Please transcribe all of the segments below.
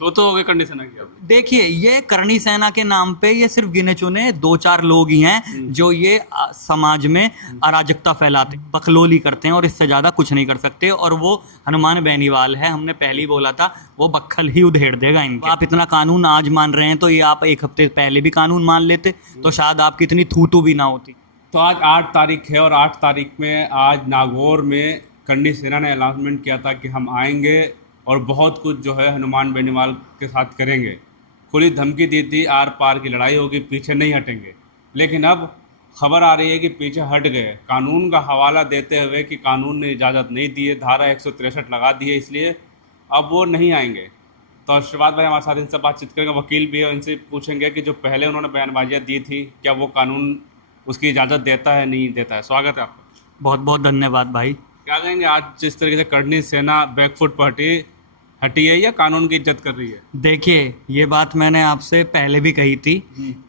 तो हो गए करनी सेना की अब। देखिए, ये करनी सेना के नाम पे ये सिर्फ गिने चुने 2-4 लोग ही हैं जो ये समाज में अराजकता फैलाते, बकलोली करते हैं और इससे ज्यादा कुछ नहीं कर सकते। और वो हनुमान बेनीवाल है, हमने पहले ही बोला था, वो बक्खल ही उधेड़ देगा इनको। आप इतना कानून आज मान रहे हैं तो ये आप एक हफ्ते पहले भी कानून मान लेते तो शायद आपकी इतनी थू भी ना होती। तो आज 8 तारीख है और 8 तारीख में आज नागौर में करनी सेना ने अनाउंसमेंट किया था कि हम आएंगे और बहुत कुछ जो है हनुमान बेनीवाल के साथ करेंगे। खुली धमकी दी थी, आर पार की लड़ाई होगी, पीछे नहीं हटेंगे। लेकिन अब खबर आ रही है कि पीछे हट गए। कानून का हवाला देते हुए कि कानून ने इजाज़त नहीं दी है, धारा 163 लगा दी है, इसलिए अब वो नहीं आएंगे। तो अशरफात भाई हमारे साथ इनसे बातचीत करेंगे, वकील भी है, इनसे पूछेंगे कि जो पहले उन्होंने बयानबाजियाँ दी थी क्या वो कानून उसकी इजाज़त देता है नहीं देता है। स्वागत है आपका। बहुत बहुत धन्यवाद भाई। क्या कहेंगे आज जिस तरीके से करनी सेना बैकफुट पर हटी है या कानून की इज्जत कर रही है? देखिए, ये बात मैंने आपसे पहले भी कही थी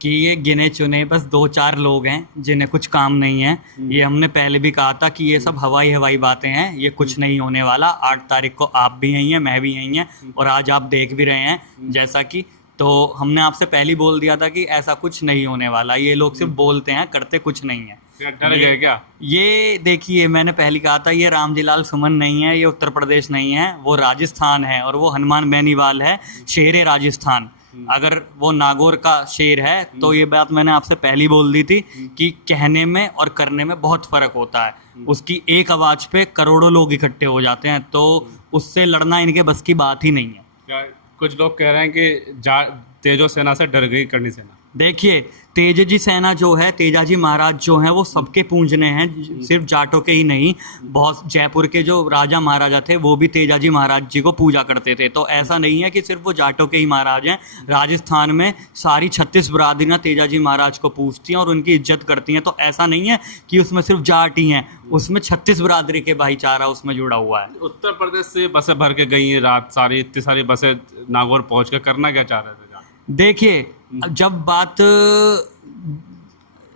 कि ये गिने चुने बस 2-4 लोग हैं जिन्हें कुछ काम नहीं है। ये हमने पहले भी कहा था कि ये सब हवाई बातें हैं, ये कुछ नहीं होने वाला। 8 तारीख को आप भी यहीं हैं, मैं भी यहीं हैं और आज आप देख भी रहे हैं जैसा कि, तो हमने आपसे पहले ही बोल दिया था कि ऐसा कुछ नहीं होने वाला। ये लोग सिर्फ बोलते हैं, करते कुछ नहीं है। डर गए क्या? ये देखिए, मैंने पहले कहा था, ये रामजीलाल सुमन नहीं है, ये उत्तर प्रदेश नहीं है, वो राजस्थान है और वो हनुमान बेनीवाल है, शेर राजस्थान। अगर वो नागौर का शेर है तो ये बात मैंने आपसे पहले ही बोल दी थी कि कहने में और करने में बहुत फर्क होता है। उसकी एक आवाज पे करोड़ों लोग इकट्ठे हो जाते हैं, तो उससे लड़ना इनके बस की बात ही नहीं है। क्या कुछ लोग कह रहे हैं कि तेजो सेना से डर गई करनी सेना? देखिए, तेजाजी सेना जो है, तेजाजी महाराज जो हैं, वो सबके पूजने हैं, सिर्फ जाटों के ही नहीं। बहुत जयपुर के जो राजा महाराजा थे वो भी तेजाजी महाराज जी को पूजा करते थे। तो ऐसा नहीं है कि सिर्फ वो जाटों के ही महाराज हैं। राजस्थान में सारी 36 बरादरियाँ तेजाजी महाराज को पूजती हैं और उनकी इज्जत करती हैं। तो ऐसा नहीं है कि उसमें सिर्फ जाट ही हैं, उसमें 36 बरादरी के भाईचारा उसमें जुड़ा हुआ है। उत्तर प्रदेश से बसें भर के गई हैं रात, सारी इतनी सारी बसें नागौर पहुँच कर करना क्या चाह रहे थे? देखिए, जब बात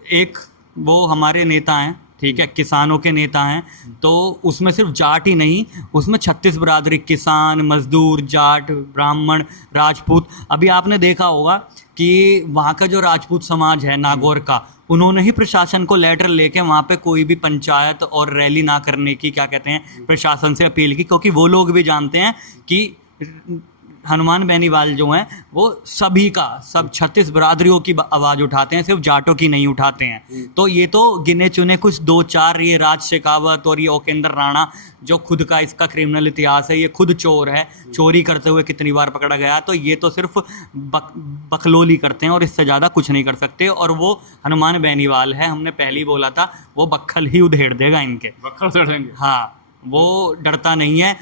एक वो हमारे नेता हैं, ठीक है, किसानों के नेता हैं, तो उसमें सिर्फ जाट ही नहीं, उसमें 36 बरादरी, किसान, मजदूर, जाट, ब्राह्मण, राजपूत। अभी आपने देखा होगा कि वहाँ का जो राजपूत समाज है नागौर का, उन्होंने ही प्रशासन को लेटर लेके वहाँ पे कोई भी पंचायत और रैली ना करने की, क्या कहते हैं, प्रशासन से अपील की, क्योंकि वो लोग भी जानते हैं कि हनुमान बेनीवाल जो हैं वो सभी का, सब 36 बरादरियों की आवाज़ उठाते हैं, सिर्फ जाटों की नहीं उठाते हैं। तो ये तो गिने चुने कुछ 2-4, ये राज शेखावत और ये ओकेंद्र राणा, जो खुद का इसका क्रिमिनल इतिहास है, ये खुद चोर है, चोरी करते हुए कितनी बार पकड़ा गया। तो ये तो सिर्फ बकलोली करते हैं और इससे ज़्यादा कुछ नहीं कर सकते। और वो हनुमान बेनीवाल है, हमने पहले ही बोला था, वो बक्खल ही उधेड़ देगा इनके। बक्खल उधेड़ देंगे? हाँ, वो डरता नहीं है।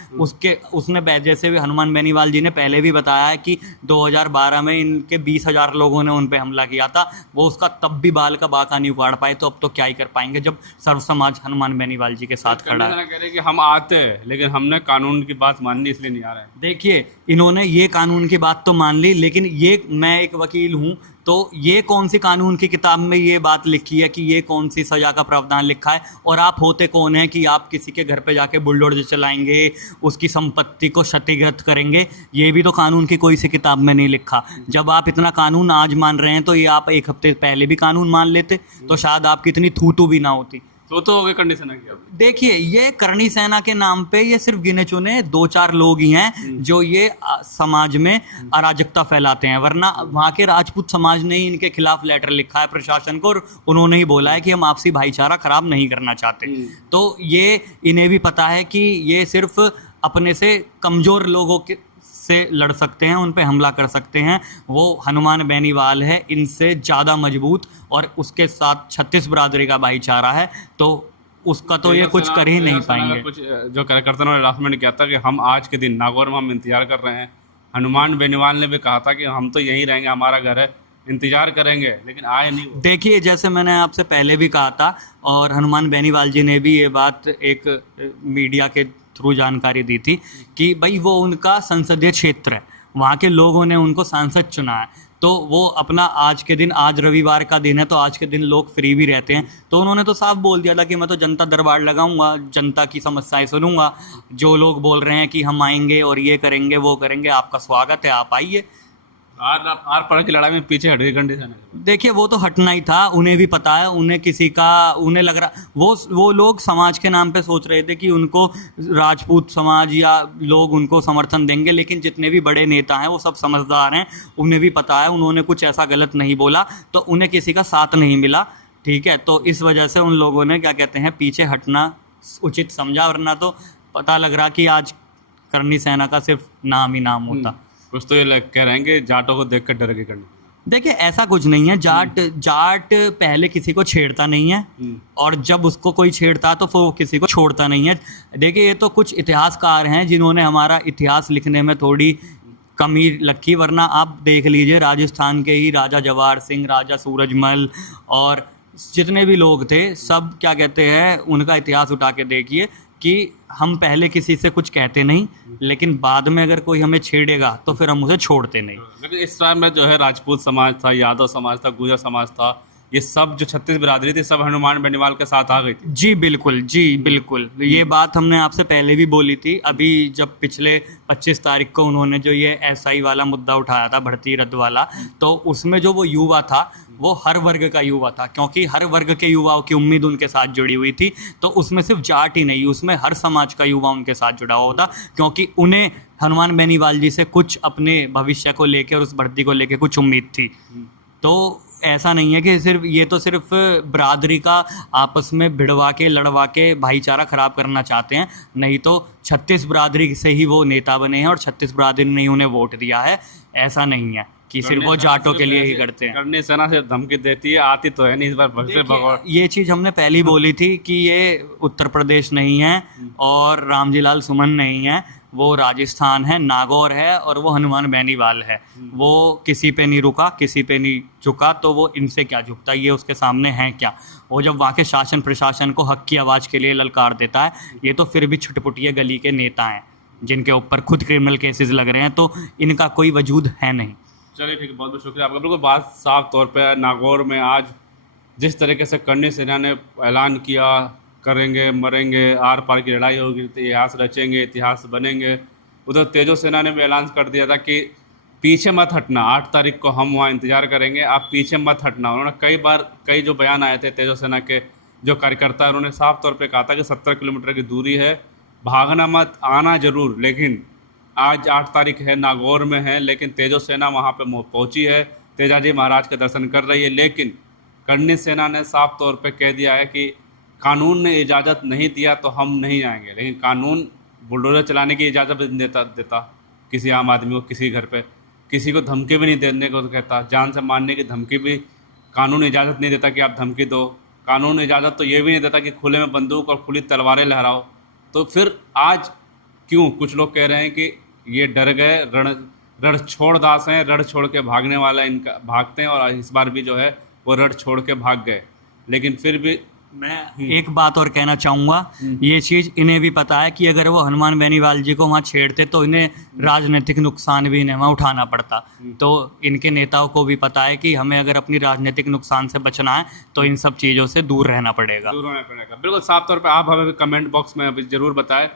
उसने जैसे भी हनुमान बेनीवाल जी ने पहले भी बताया है कि 2012 में इनके 20,000 लोगों ने उन पे हमला किया था, वो उसका तब भी बाल का बाका नहीं उखाड़ पाए। तो अब तो क्या ही कर पाएंगे जब सर्व समाज हनुमान बेनीवाल जी के साथ खड़ा है। कह रहे कि हम आते हैं लेकिन हमने कानून की बात माननी इसलिए नहीं आ रहे हैं। देखिए, इन्होंने ये कानून की बात तो मान ली, लेकिन ये, मैं एक वकील हूँ, तो ये कौन सी कानून की किताब में ये बात लिखी है कि ये कौन सी सजा का प्रावधान लिखा है? और आप होते कौन है कि आप किसी के घर पे जाके बुलडोजर चलाएंगे, उसकी संपत्ति को क्षतिग्रस्त करेंगे? ये भी तो कानून की कोई सी किताब में नहीं लिखा। जब आप इतना कानून आज मान रहे हैं तो ये आप एक हफ्ते पहले भी कानून मान लेते तो शायद आपकी इतनी थू भी ना होती। तो हो गए करनी सेना की अब। देखिए, ये करनी सेना के नाम पे ये सिर्फ गिने चुने 2-4 लोग ही हैं जो ये समाज में अराजकता फैलाते हैं। वरना वहाँ के राजपूत समाज ने ही इनके खिलाफ लेटर लिखा है प्रशासन को और उन्होंने ही बोला है कि हम आपसी भाईचारा खराब नहीं करना चाहते। तो ये इन्हें भी पता है कि ये सिर्फ अपने से कमजोर लोगों के से लड़ सकते हैं, उन पे हमला कर सकते हैं। वो हनुमान बेनीवाल है, इनसे ज़्यादा मजबूत, और उसके साथ 36 बरादरी का भाईचारा है, तो उसका तो ये कुछ कर ही नहीं पाएंगे। कुछ जो कार्यकर्ता ने अनाउंसमेंट किया था कि हम आज के दिन नागौर में हम इंतजार कर रहे हैं। हनुमान बेनीवाल ने भी कहा था कि हम तो यहीं रहेंगे, हमारा घर है, इंतजार करेंगे, लेकिन आए नहीं। देखिए, जैसे मैंने आपसे पहले भी कहा था और हनुमान बेनीवाल जी ने भी ये बात एक मीडिया के थ्रू जानकारी दी थी कि भाई वो उनका संसदीय क्षेत्र है, वहाँ के लोगों ने उनको सांसद चुना है, तो वो अपना आज के दिन, आज रविवार का दिन है तो आज के दिन लोग फ्री भी रहते हैं, तो उन्होंने तो साफ बोल दिया था कि मैं तो जनता दरबार लगाऊंगा, जनता की समस्याएं सुनूंगा, जो लोग बोल रहे हैं कि हम आएंगे और ये करेंगे वो करेंगे, आपका स्वागत है, आप आइए। आर पार की लड़ाई में पीछे हट गई कंडीशन है। देखिए वो तो हटना ही था, उन्हें भी पता है, उन्हें किसी का, उन्हें लग रहा, वो लोग समाज के नाम पे सोच रहे थे कि उनको राजपूत समाज या लोग उनको समर्थन देंगे, लेकिन जितने भी बड़े नेता हैं वो सब समझदार हैं, उन्हें भी पता है उन्होंने कुछ ऐसा गलत नहीं बोला, तो उन्हें किसी का साथ नहीं मिला, ठीक है। तो इस वजह से उन लोगों ने क्या कहते हैं पीछे हटना उचित समझा, वरना तो पता लग रहा कि आज करनी सेना का सिर्फ नाम ही नाम होता। कुछ तो ये कह रहे हैं कि जाटों को देखकर डर गई करनी। देखिए ऐसा कुछ नहीं है, जाट पहले किसी को छेड़ता नहीं है, और जब उसको कोई छेड़ता तो वो किसी को छोड़ता नहीं है। देखिए ये तो कुछ इतिहासकार हैं जिन्होंने हमारा इतिहास लिखने में थोड़ी कमी रखी, वरना आप देख लीजिए राजस्थान के ही राजा जवाहर सिंह, राजा सूरजमल और जितने भी लोग थे सब क्या कहते हैं उनका इतिहास उठा के देखिए कि हम पहले किसी से कुछ कहते नहीं, लेकिन बाद में अगर कोई हमें छेड़ेगा तो फिर हम उसे छोड़ते नहीं। लेकिन इस टाइम में जो है राजपूत समाज था, यादव समाज था, गुर्जर समाज था, ये सब जो 36 बिरादरी थी सब हनुमान बेनीवाल के साथ आ गई थी। जी बिल्कुल, जी बिल्कुल, ये बात हमने आपसे पहले भी बोली थी। अभी जब पिछले 25 तारीख को उन्होंने जो ये SI वाला मुद्दा उठाया था, भर्ती रद्द वाला, तो उसमें जो वो युवा था वो हर वर्ग का युवा था, क्योंकि हर वर्ग के युवाओं की उम्मीद उनके साथ जुड़ी हुई थी। तो उसमें सिर्फ जाट ही नहीं, उसमें हर समाज का युवा उनके साथ जुड़ा हुआ था, क्योंकि उन्हें हनुमान बेनीवाल जी से कुछ अपने भविष्य को लेकर और उस भर्ती को लेकर कुछ उम्मीद थी। तो ऐसा नहीं है कि ये तो सिर्फ बरादरी का आपस में भिड़वा के लड़वा के भाईचारा खराब करना चाहते हैं, नहीं तो 36 बरादरी से ही वो नेता बने हैं और 36 बरादरी ने उन्हें वोट दिया है। ऐसा नहीं है कि सिर्फ वो जाटों के लिए ही करते हैं। करनी सेना से धमकी देती है, आती तो है नहीं इस बार। ये चीज़ हमने पहले ही बोली थी कि ये उत्तर प्रदेश नहीं है और रामजी लाल सुमन नहीं है, वो राजस्थान है, नागौर है और वो हनुमान बेनीवाल है। वो किसी पे नहीं रुका, किसी पे नहीं झुका, तो वो इनसे क्या झुकता, ये उसके सामने हैं क्या। वो जब वहाँ के शासन प्रशासन को हक की आवाज़ के लिए ललकार देता है, ये तो फिर भी छुटपुटिया गली के नेता हैं जिनके ऊपर खुद क्रिमिनल केसेस लग रहे हैं, तो इनका कोई वजूद है नहीं। चलिए ठीक है, बहुत बहुत शुक्रिया आपका। बिल्कुल बात साफ तौर पे नागौर में आज जिस तरीके से करनी सेना ने ऐलान किया करेंगे मरेंगे, आर पार की लड़ाई होगी, इतिहास रचेंगे, इतिहास बनेंगे, उधर तेजो सेना ने भी ऐलान कर दिया था कि पीछे मत हटना, 8 तारीख को हम वहाँ इंतजार करेंगे, आप पीछे मत हटना। उन्होंने कई जो बयान आए थे तेजो सेना के जो कार्यकर्ता, उन्होंने साफ तौर पे कहा था कि 70 किलोमीटर की दूरी है, भागना मत, आना जरूर। लेकिन आज 8 तारीख है, नागौर में है, लेकिन तेजो सेना वहाँ पे पहुँची है, तेजाजी महाराज के दर्शन कर रही है, लेकिन करनी सेना ने साफ तौर पे कह दिया है कि कानून ने इजाज़त नहीं दिया तो हम नहीं आएंगे। लेकिन कानून बुलडोजर चलाने की इजाज़त भी नहीं देता किसी आम आदमी को, किसी घर पे किसी को धमकी भी नहीं देने को कहता, जान से मारने की धमकी भी कानून इजाज़त नहीं देता कि आप धमकी दो। कानून इजाज़त तो ये भी नहीं देता कि खुले में बंदूक और खुली तलवारें लहराओ। तो फिर आज क्यों कुछ लोग कह रहे हैं कि ये डर गए, रण छोड़ दास हैं, रण छोड़ के भागने वाला इनका भागते हैं, और इस बार भी जो है वो रण छोड़ के भाग गए। लेकिन फिर भी मैं एक बात और कहना चाहूँगा, ये चीज़ इन्हें भी पता है कि अगर वो हनुमान बेनीवाल जी को वहाँ छेड़ते तो इन्हें राजनीतिक नुकसान भी इन्हें वहाँ उठाना पड़ता। तो इनके नेताओं को भी पता है कि हमें अगर अपनी राजनीतिक नुकसान से बचना है तो इन सब चीज़ों से दूर रहना पड़ेगा। बिल्कुल साफ तौर पर आप हमें कमेंट बॉक्स में अभी ज़रूर बताएं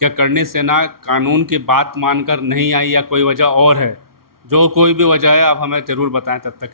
क्या करनी सेना कानून की बात मानकर नहीं आई या कोई वजह और है। जो कोई भी वजह है आप हमें ज़रूर बताएं। तब तक